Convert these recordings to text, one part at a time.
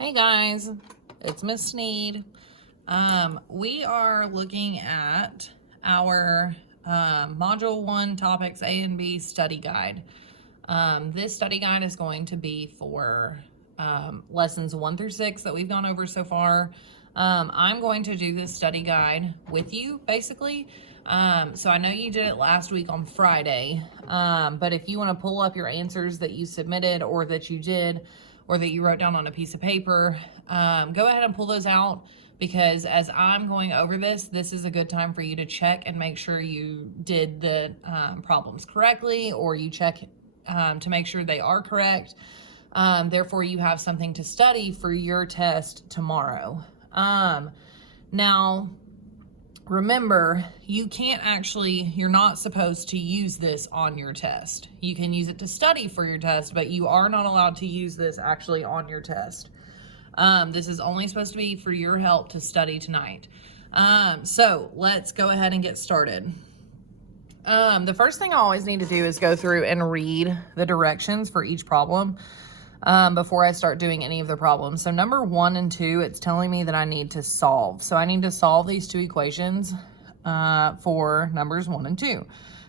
Hey guys, it's Miss Sneed. We are looking at our Module 1 Topics A and B study guide. This study guide is going to be for lessons 1 through 6 that we've gone over so far. I'm going to do this study guide with you, basically. So I know you did it last week on Friday, but if you want to pull up your answers that you submitted or that you did, or that you wrote down on a piece of paper, go ahead and pull those out, because as I'm going over this is a good time for you to check and make sure you did the problems correctly, or you check to make sure they are correct. Therefore, you have something to study for your test tomorrow. Now, remember, you're not supposed to use this on your test. You can use it to study for your test, but you are not allowed to use this actually on your test. This is only supposed to be for your help to study tonight. So let's go ahead and get started. The first thing I always need to do is go through and read the directions for each problem before I start doing any of the problems. So number 1 and 2, it's telling me that I need to solve. So I need to solve these two equations for numbers 1 and 2.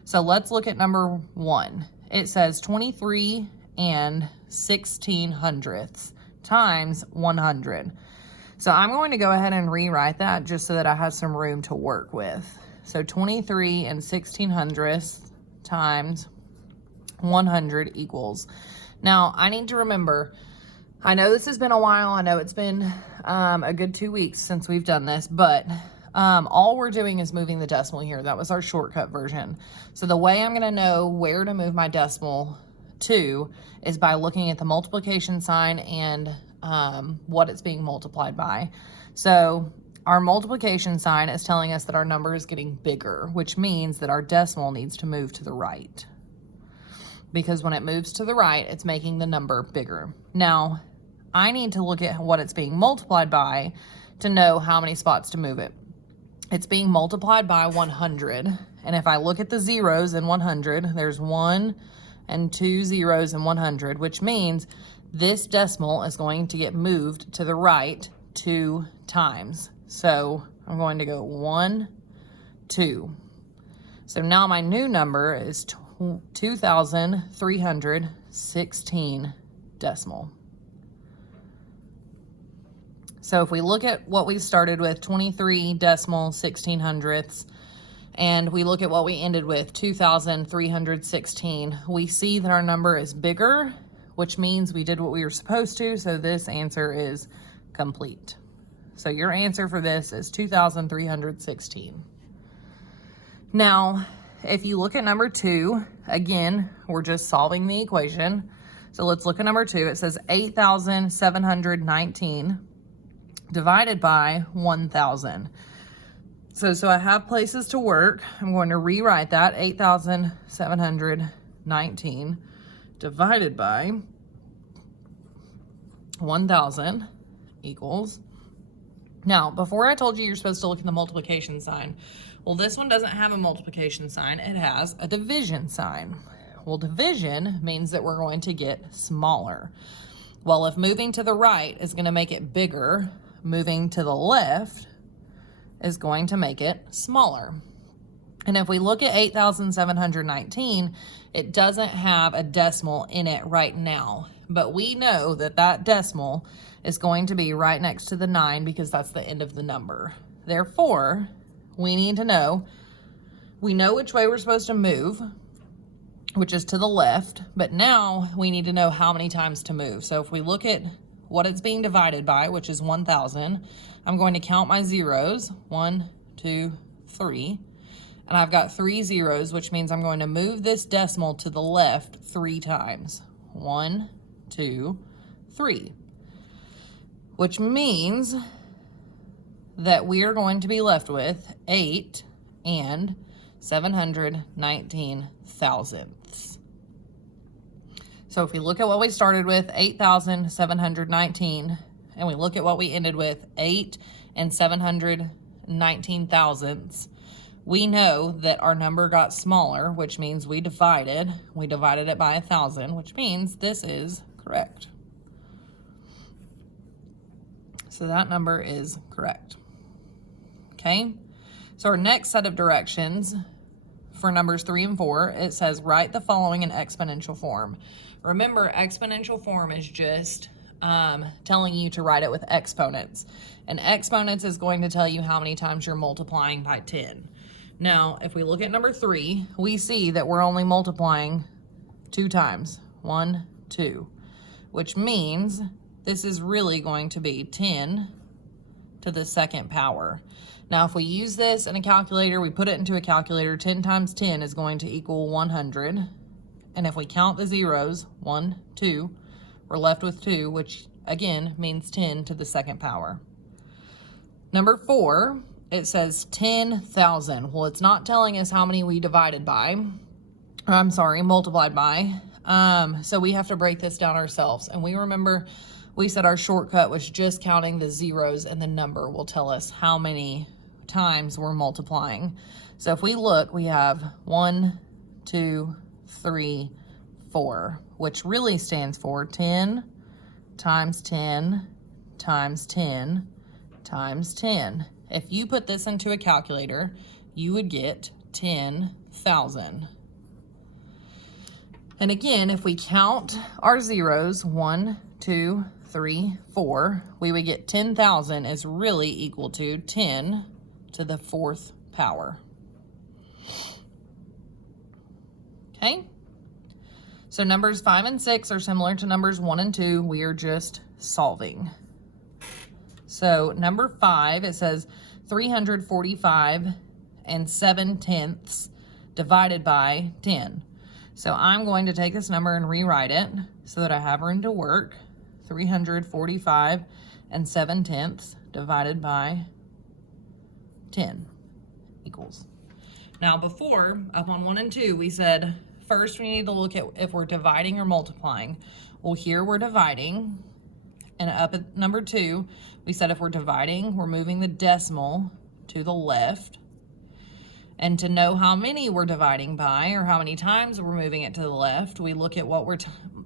So let's look at number 1. It says 23 and 1600ths times 100. So I'm going to go ahead and rewrite that just so that I have some room to work with. So 23 and 1600ths times 100 equals. Now, I need to remember, I know this has been a while. I know it's been a good 2 weeks since we've done this, but all we're doing is moving the decimal here. That was our shortcut version. So the way I'm going to know where to move my decimal to is by looking at the multiplication sign and what it's being multiplied by. So our multiplication sign is telling us that our number is getting bigger, which means that our decimal needs to move to the right. Because when it moves to the right, it's making the number bigger. Now, I need to look at what it's being multiplied by to know how many spots to move it. It's being multiplied by 100. And if I look at the zeros in 100, there's 1 and 2 zeros in 100, which means this decimal is going to get moved to the right 2 times. So I'm going to go 1, 2. So now my new number is 2,316 decimal. So if we look at what we started with, 23 decimal 1600ths, and we look at what we ended with, 2,316, we see that our number is bigger, which means we did what we were supposed to, so this answer is complete. So your answer for this is 2,316. Now, if you look at number 2, again, we're just solving the equation. So let's look at number 2. It says 8,719 divided by 1,000. So I have places to work. I'm going to rewrite that. 8,719 divided by 1,000 equals. Now, before I told you you're supposed to look at the multiplication sign, well, this one doesn't have a multiplication sign. It has a division sign. Well, division means that we're going to get smaller. Well, if moving to the right is going to make it bigger, moving to the left is going to make it smaller. And if we look at 8,719, it doesn't have a decimal in it right now. But we know that that decimal is going to be right next to the 9 because that's the end of the number. Therefore, we need to know, we know which way we're supposed to move, which is to the left, but now we need to know how many times to move. So if we look at what it's being divided by, which is 1,000, I'm going to count my zeros, 1, 2, 3, and I've got 3 zeros, which means I'm going to move this decimal to the left 3 times. 1, 2, 3, which means that we are going to be left with 8 and 719 thousandths. So if we look at what we started with, 8,719, and we look at what we ended with, 8 and 719 thousandths, we know that our number got smaller, which means we divided it by 1,000, which means this is correct. So that number is correct. Okay, so our next set of directions for numbers 3 and 4, it says write the following in exponential form. Remember, exponential form is just telling you to write it with exponents. And exponents is going to tell you how many times you're multiplying by 10. Now, if we look at number 3, we see that we're only multiplying 2 times. 1, 2. Which means this is really going to be 10 to the second power. Now, if we use this in a calculator, we put it into a calculator, 10 times 10 is going to equal 100. And if we count the zeros, 1, 2, we're left with 2, which again means 10 to the second power. Number 4, it says 10,000. Well, it's not telling us how many we divided by. I'm sorry, multiplied by. So we have to break this down ourselves. And we said our shortcut was just counting the zeros, and the number will tell us how many times we're multiplying. So if we look, we have 1, 2, 3, 4, which really stands for 10 times 10 times 10 times 10. If you put this into a calculator, you would get 10,000. And again, if we count our zeros, 1, 2, 3, 4, we would get 10,000 is really equal to 10 to the 4th power. Okay? So numbers 5 and 6 are similar to numbers 1 and 2. We are just solving. So number 5, it says 345 and 7/10 divided by 10. So I'm going to take this number and rewrite it so that I have room to work. 345 and 7/10 divided by 10 equals. Now before, up on 1 and 2, we said first we need to look at if we're dividing or multiplying. Well, here we're dividing, and up at number 2, we said if we're dividing, we're moving the decimal to the left. And to know how many we're dividing by, or how many times we're moving it to the left, we look at what we're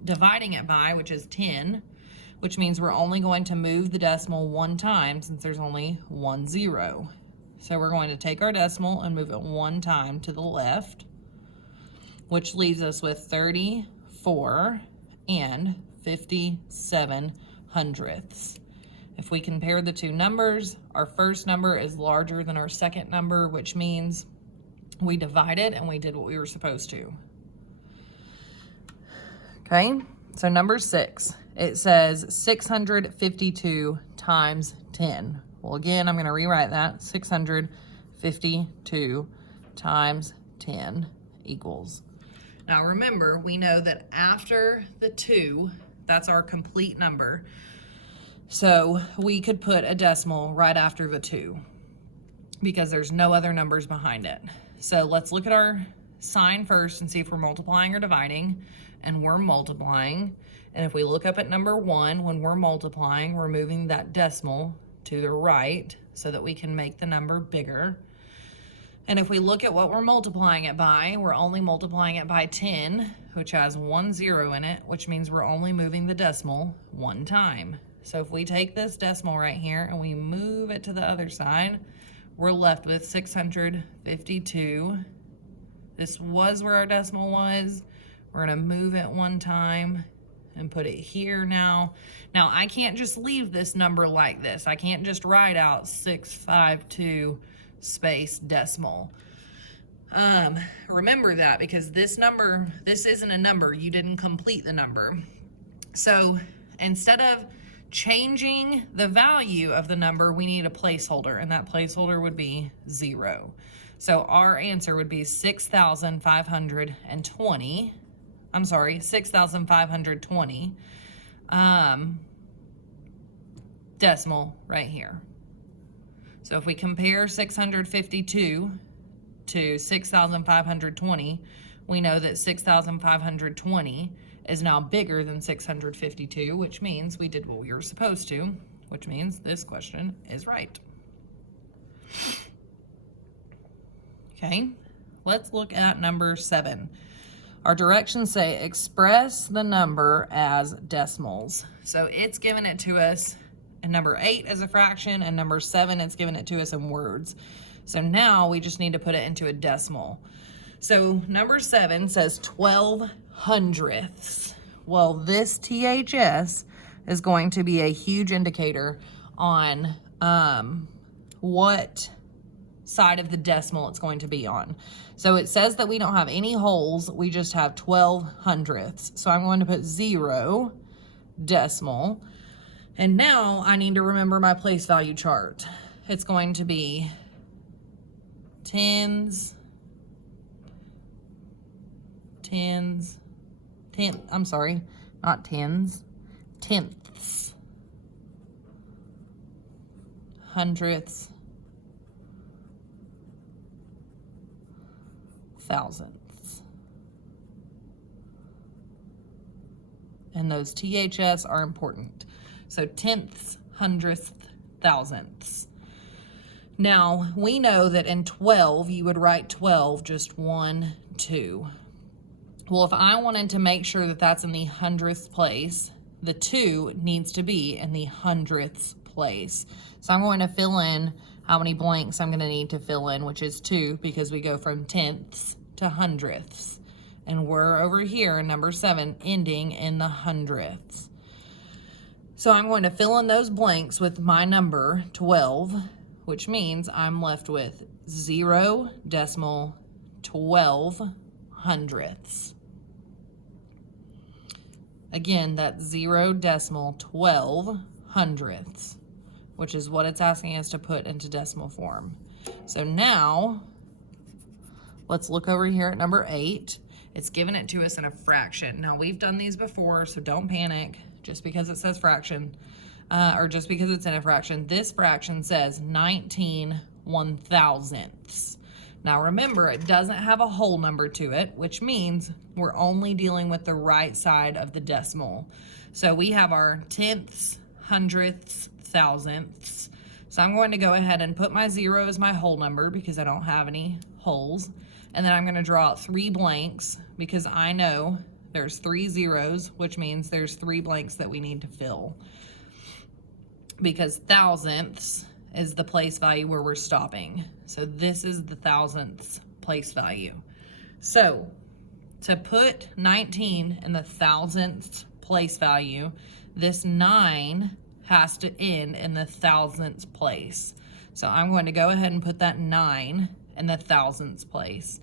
dividing it by, which is 10, which means we're only going to move the decimal 1 time since there's only 1 0. So we're going to take our decimal and move it 1 time to the left, which leaves us with 34 and 57 hundredths. If we compare the two numbers, our first number is larger than our second number, which means we divided and we did what we were supposed to. Okay, so number 6, it says 652 times 10. Well, again, I'm going to rewrite that. 652 times 10 equals. Now remember, we know that after the 2, that's our complete number. So we could put a decimal right after the 2 because there's no other numbers behind it. So let's look at our sign first and see if we're multiplying or dividing. And we're multiplying. And if we look up at number 1, when we're multiplying, we're moving that decimal to the right so that we can make the number bigger. And if we look at what we're multiplying it by, we're only multiplying it by 10, which has 1 0 in it, which means we're only moving the decimal 1 time. So if we take this decimal right here and we move it to the other side, we're left with 652. This was where our decimal was. We're going to move it 1 time and put it here now. Now, I can't just leave this number like this. I can't just write out 652 space decimal. Remember that, because this number, this isn't a number. You didn't complete the number. So instead of changing the value of the number, we need a placeholder, and that placeholder would be 0. So our answer would be 6,520. I'm sorry, 6,520 decimal right here. So if we compare 652 to 6,520, we know that 6,520 is now bigger than 652, which means we did what we were supposed to, which means this question is right. Okay, let's look at number 7. Our directions say express the number as decimals. So it's given it to us and number 8 is a fraction, and number 7, it's given it to us in words. So now we just need to put it into a decimal. So number 7 says 12 hundredths. Well, this THS is going to be a huge indicator on what side of the decimal it's going to be on. So it says that we don't have any holes, we just have 12 hundredths. So I'm going to put 0 decimal. And now I need to remember my place value chart. It's going to be tenths, hundredths, thousandths. And those THS are important. So tenths, hundredths, thousandths. Now, we know that in 12, you would write 12 just 1, 2. Well, if I wanted to make sure that that's in the hundredths place, the 2 needs to be in the hundredths place. So I'm going to fill in how many blanks I'm going to need to fill in, which is 2, because we go from tenths to hundredths. And we're over here in number 7, ending in the hundredths. So I'm going to fill in those blanks with my number 12, which means I'm left with 0 decimal 12 hundredths. Again, that's 0 decimal 12 hundredths, which is what it's asking us to put into decimal form. So now, let's look over here at number 8. It's given it to us in a fraction. Now, we've done these before, so don't panic just because it says fraction, or just because it's in a fraction. This fraction says 19 1,000ths. Now remember, it doesn't have a whole number to it, which means we're only dealing with the right side of the decimal. So we have our tenths, hundredths, thousandths. So I'm going to go ahead and put my 0 as my whole number because I don't have any holes. And then I'm going to draw out 3 blanks because I know there's 3 zeros, which means there's 3 blanks that we need to fill. Because thousandths is the place value where we're stopping. So this is the thousandths place value. So to put 19 in the thousandths place value, this 9 has to end in the thousandths place. So I'm going to go ahead and put that 9 in the thousandths place.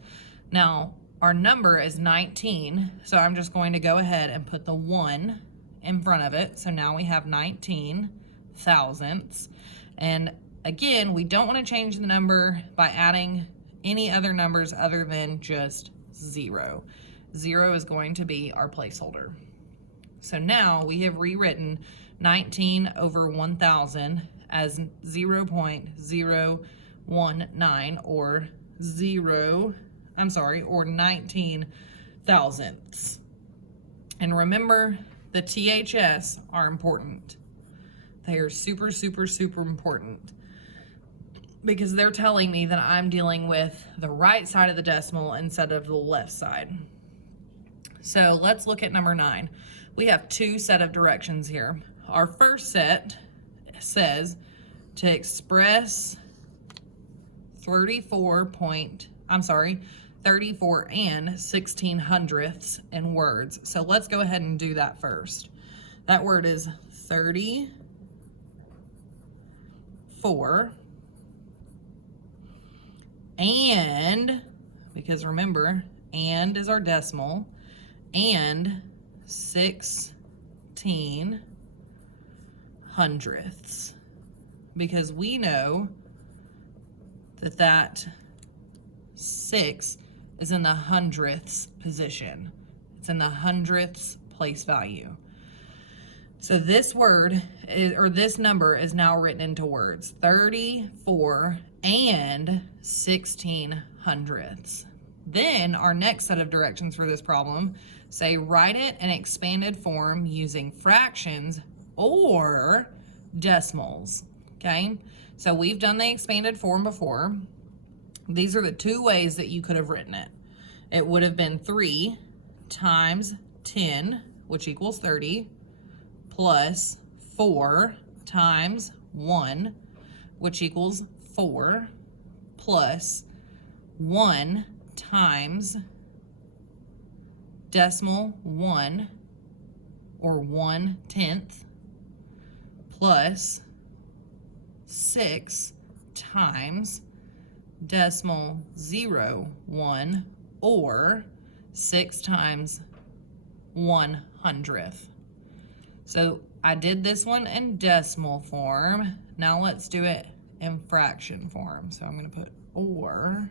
Now, our number is 19, so I'm just going to go ahead and put the 1 in front of it. So now we have 19 thousandths. And again, we don't want to change the number by adding any other numbers other than just 0. 0 is going to be our placeholder. So now we have rewritten 19 over 1,000 as 0.019 or 19 thousandths. And remember, the THS are important. They are super, super, super important because they're telling me that I'm dealing with the right side of the decimal instead of the left side. So let's look at number 9. We have 2 set of directions here. Our first set says to express 34 and 16 hundredths in words. So let's go ahead and do that first. That word is 34 and, because remember, and is our decimal, and 16 hundredths, because we know that that 6 is in the hundredths position. It's in the hundredths place value. So this word is, or this number is now written into words, 34 and 16 hundredths. Then our next set of directions for this problem say write it in expanded form using fractions or decimals, okay? So we've done the expanded form before. These are the 2 ways that you could have written it. It would have been 3 times 10, which equals 30, plus 4 times 1, which equals 4, plus 1 times decimal 1, or 1/10, plus 6 times decimal 0.1, or 6 times 1/100th. So I did this one in decimal form. Now let's do it in fraction form. So I'm going to put or.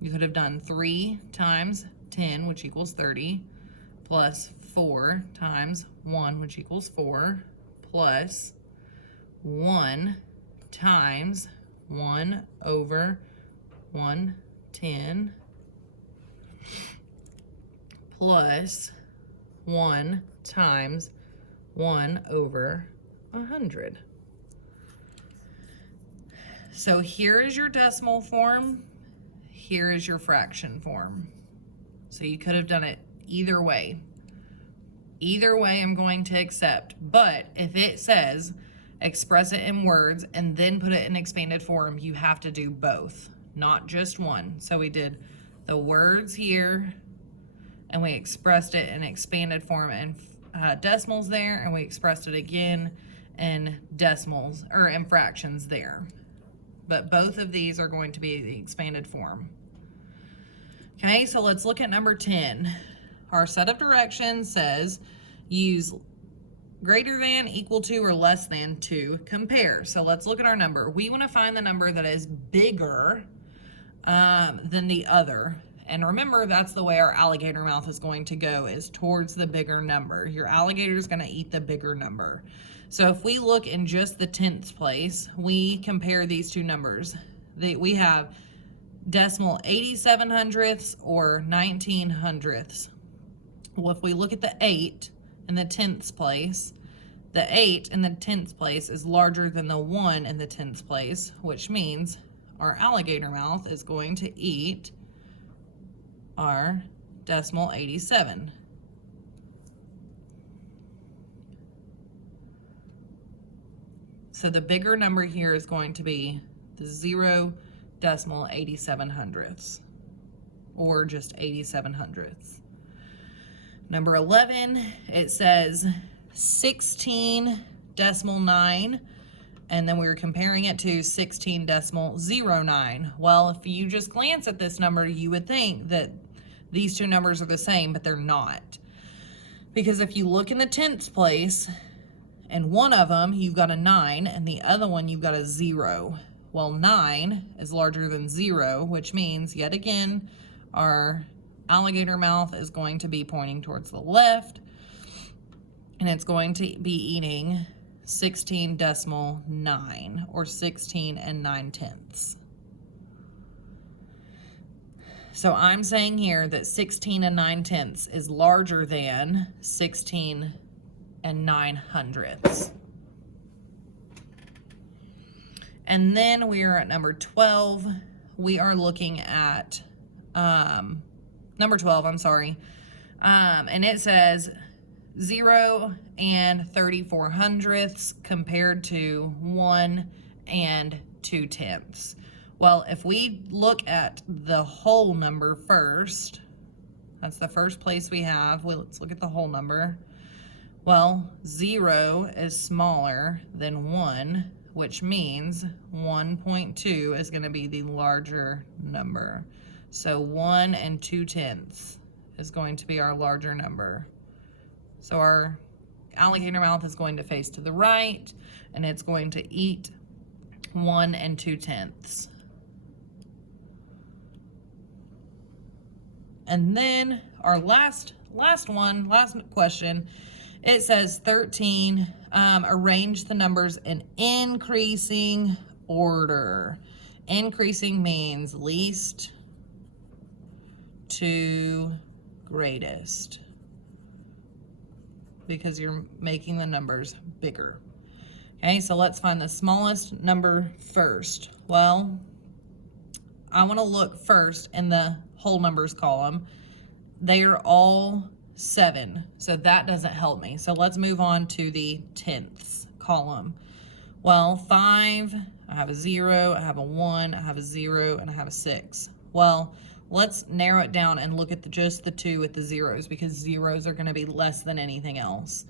You could have done 3 times 10, which equals 30, plus 4 times 1, which equals 4, plus 1 times 1 over 110, plus 1 times 1 over 100. So here is your decimal form. Here is your fraction form. So you could have done it either way. Either way I'm going to accept. But if it says express it in words and then put it in expanded form, you have to do both, not just one. So we did the words here, and we expressed it in expanded form and decimals there, and we expressed it again in decimals, or in fractions there. But both of these are going to be the expanded form. Okay, so let's look at number 10. Our set of directions says use greater than, equal to, or less than to compare. So let's look at our number. We want to find the number that is bigger than the other. And remember, that's the way our alligator mouth is going to go, is towards the bigger number. Your alligator is going to eat the bigger number. So if we look in just the 10th place, we compare these two numbers. We have decimal 87/100ths or 19/100ths. Well, if we look at the 8 in the 10th place, the 8 in the 10th place is larger than the 1 in the 10th place, which means our alligator mouth is going to eat our decimal 87. So the bigger number here is going to be the 0.87, or just 87/100ths. Number 11, it says 16.9, and then we were comparing it to 16.09. Well, if you just glance at this number, you would think that these two numbers are the same, but they're not. Because if you look in the 10th place, and one of them you've got a 9, and the other one you've got a 0. Well, 9 is larger than 0, which means, yet again, our alligator mouth is going to be pointing towards the left, and it's going to be eating 16.9, or 16.9. So I'm saying here that 16.9 is larger than 16.9. And then we are at number 12. We are looking at number 12, I'm sorry. And it says 0 and 34/100ths compared to 1 and 2/10. Well, if we look at the whole number first, that's the first place we have. Well, let's look at the whole number. Well, 0 is smaller than 1, which means 1.2 is going to be the larger number. So 1 and 2/10 is going to be our larger number. So our alligator mouth is going to face to the right, and it's going to eat 1 and 2/10. And then our last question, it says 13, arrange the numbers in increasing order. Increasing means least to greatest, because you're making the numbers bigger. Okay, so let's find the smallest number first. Well, I want to look first in the whole numbers column. They are all 7, so that doesn't help me. So let's move on to the 10ths column. Well, 5, I have a 0, I have a 1, I have a 0, and I have a 6. Well, let's narrow it down and look at just the 2 with the zeros, because zeros are going to be less than anything else.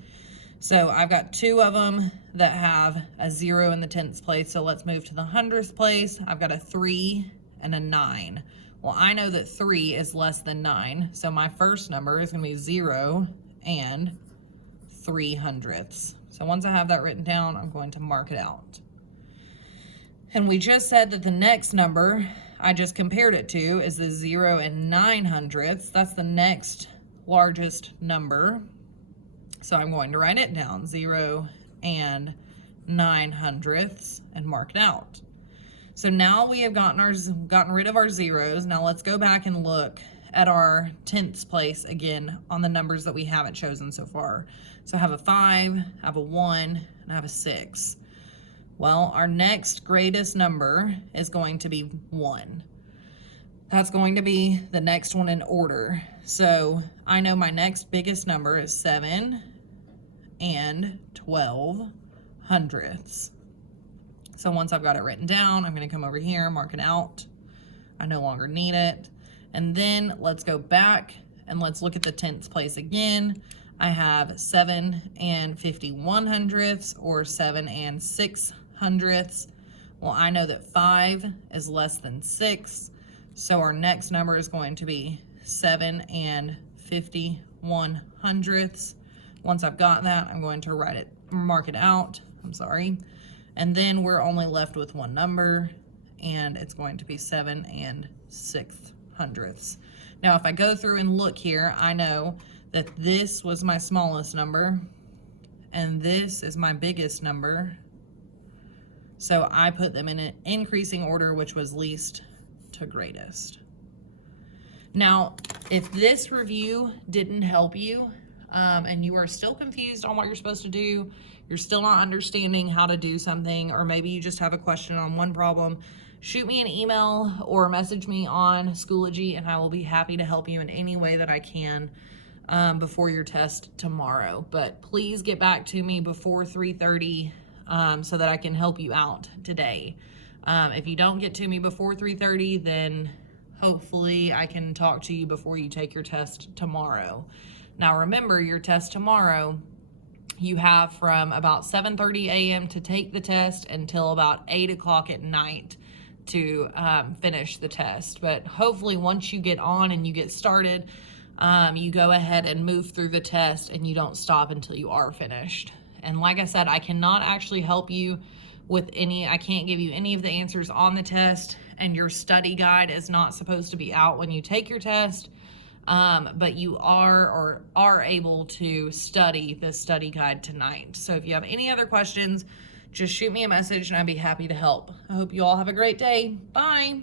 So I've got 2 of them that have a 0 in the 10th place. So let's move to the 100th place. I've got a 3 and a 9. Well, I know that 3 is less than 9. So my first number is going to be 0 and 3/100ths. So once I have that written down, I'm going to mark it out. And we just said that the next number I just compared it to is the 0 and 9/100ths. That's the next largest number. So I'm going to write it down, 0 and 9/100ths, and mark it out. So now we have gotten rid of our zeros. Now let's go back and look at our 10th place again on the numbers that we haven't chosen so far. So I have a 5, I have a 1, and I have a 6. Well, our next greatest number is going to be 1. That's going to be the next one in order. So I know my next biggest number is 7 and 12/100ths. So once I've got it written down, I'm going to come over here, mark it out. I no longer need it. And then let's go back and let's look at the 10th place again. I have 7 and 51/100ths, or 7 and 6/100ths. Well, I know that 5 is less than 6. So our next number is going to be 7 and 51/100ths. Once I've got that, I'm going to mark it out. And then we're only left with one number, and it's going to be 7 and 6/100ths. Now, if I go through and look here, I know that this was my smallest number, and this is my biggest number. So I put them in an increasing order, which was least to greatest. Now, if this review didn't help you, and you are still confused on what you're supposed to do, you're still not understanding how to do something, or maybe you just have a question on one problem, shoot me an email or message me on Schoology, and I will be happy to help you in any way that I can before your test tomorrow. But please get back to me before 3:30 so that I can help you out today. If you don't get to me before 3:30, then hopefully I can talk to you before you take your test tomorrow. Now remember, your test tomorrow, you have from about 7:30 a.m. to take the test until about 8 o'clock at night to finish the test. But hopefully once you get on and you get started, you go ahead and move through the test and you don't stop until you are finished. And like I said, I cannot actually help you with I can't give you any of the answers on the test, and your study guide is not supposed to be out when you take your test. But you are able to study the study guide tonight. So if you have any other questions, just shoot me a message and I'd be happy to help. I hope you all have a great day. Bye.